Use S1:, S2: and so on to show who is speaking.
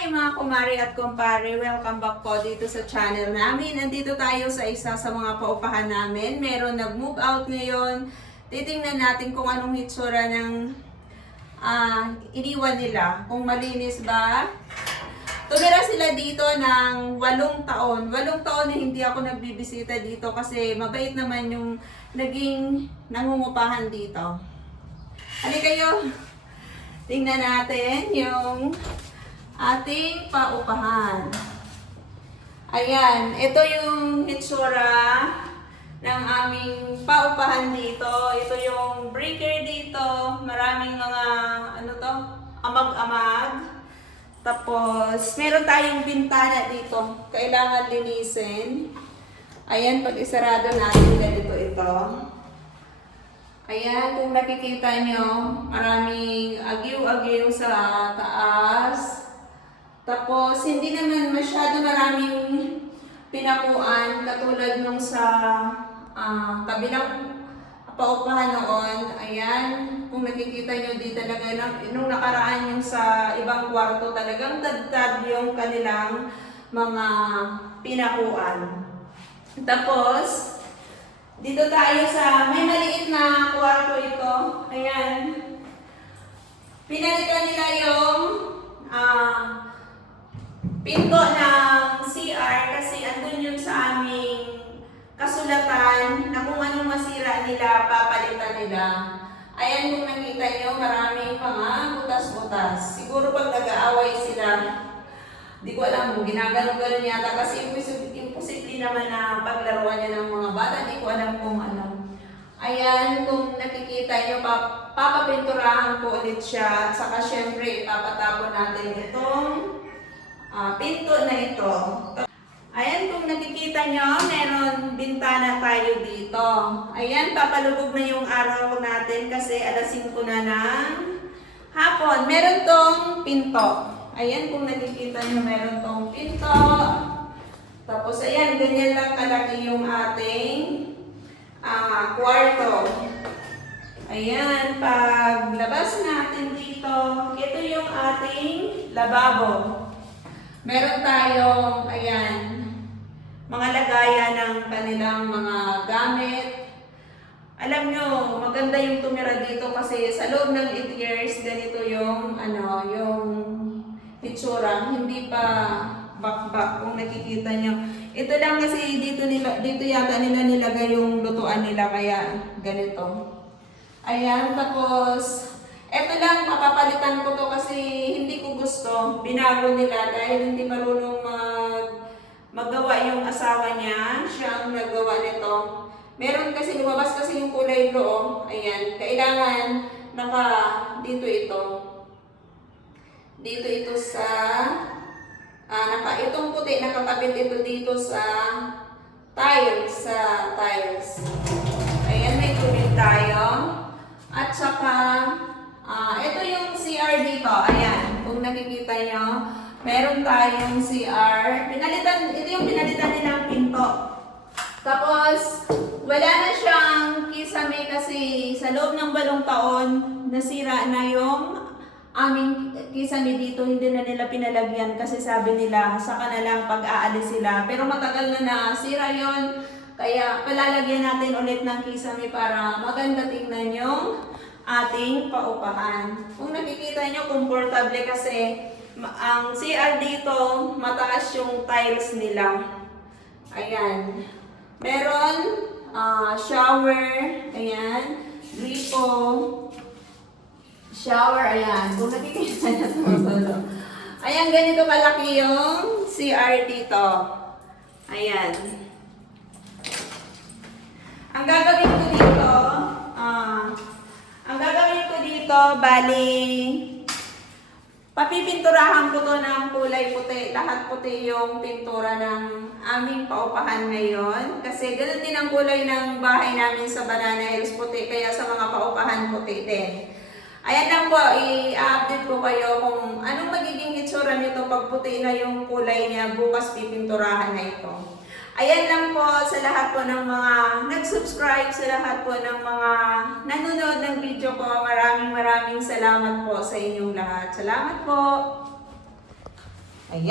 S1: Hi mga kumari at kumpare, welcome back po dito sa channel namin. Nandito tayo sa isa sa mga paupahan namin. Meron nag-move out ngayon. Titingnan natin kung anong hitsura ng ah, iniwan nila. Kung malinis ba. Tumira sila dito ng walong taon. Walong taon na hindi ako nagbibisita dito kasi mabait naman yung naging nangungupahan dito. Halika kayo. Tingnan natin yung ating paupahan. Ayan, ito yung hitsura ng aming paupahan dito. Ito yung breaker dito. Maraming mga, ano to, amag-amag. Tapos, meron tayong bintana dito. Kailangan linisin. Ayan, pag isarado natin, ganito ito. Ayan, kung nakikita nyo, maraming agiw-agiw sa taas. Tapos, hindi naman masyado maraming pinakuan katulad nung sa ah, kabilang paupahan noon. Ayan, kung nakikita nyo di talaga, nung nakaraan yung sa ibang kwarto, talagang dadad yung kanilang mga pinakuan. Tapos, dito tayo sa, may maliit na kwarto ito. Ayan. Pinalitan nila yung ah, pinto ng CR kasi andun yun sa aming kasulatan na kung anong masira nila, papalitan nila. Ayan kung nakita nyo, maraming mga butas-butas. Siguro pag nag-aaway sila, di ko alam kung ginagano-gano yata kasi imposible, naman na paglaruan niya ng mga bata. Di ko alam kung ano. Ayan, kung nakikita nyo, pa, papapinturahan ko ulit siya. At saka syempre, ipapatapon natin itong ah, pinto na ito. Ayan, kung nakikita nyo, meron bintana tayo dito. Ayan, papalubog na yung araw natin kasi alas 5 na ng hapon. Meron tong pinto. Ayan, kung nakikita nyo, meron tong pinto. Tapos, ayan, ganyan lang kalaki yung ating ah, kwarto. Ayan, paglabas natin dito, ito yung ating lababo. Meron tayong, ayan, mga lagayan ng kanilang mga gamit. Alam nyo, maganda yung tumira dito kasi sa loob ng 8 years, ganito yung, ano, yung itsura. Hindi pa bakbak kung nakikita nyo. Ito lang kasi dito, nila, dito yata nila nilagay yung lutuan nila kaya ganito. Ayan, tapos, eto lang, mapapalitan ko to kasi. Binago nila dahil hindi marunong mag, magawa yung asawa niya. Siya ang nagawa nito. Meron kasi, lumabas kasi yung kulay blue. Ayan, kailangan naka, dito ito. Dito ito sa, ah, naka, itong puti, nakakabit ito dito sa tiles, sa tiles. Ayan, may tubig tayo. At saka, ah, ito yung CR dito. Ayan, kung nakikita nyo, meron tayong CR. Pinalitan, ito yung pinalitan nilang pinto. Tapos, wala na siyang kisame kasi sa loob ng balong taon, nasira na yung aming kisame dito, hindi na nila pinalagyan kasi sabi nila, saka na lang pag-aalis sila. Pero matagal na nasira yon kaya palalagyan natin ulit ng kisame para maganda tingnan yung ating paupahan. Kung nakikita nyo, komportable kasi ang CR dito, mataas yung tiles nila. Ayan. Meron ah, shower, ayan, gripo, shower, ayan. Kung nakikita nyo sumusulo. Ayan, ganito kalaki yung CR dito. Ayan. Ang gagawin ko dito, ah, ang gagawin ko dito, bali, papipinturahan ko to ng kulay puti. Lahat puti yung pintura ng aming paupahan ngayon. Kasi ganun din ang kulay ng bahay namin sa Banana Hills puti. Kaya sa mga paupahan puti din. Ayan lang po, i-update ko kayo kung anong magiging itsura nito pag puti na yung kulay niya. Bukas pipinturahan na ito. Ayan lang po sa lahat po ng mga nag-subscribe, sa lahat po ng mga nanonood ng video ko. Maraming maraming salamat po sa inyong lahat. Salamat po!
S2: Ayan.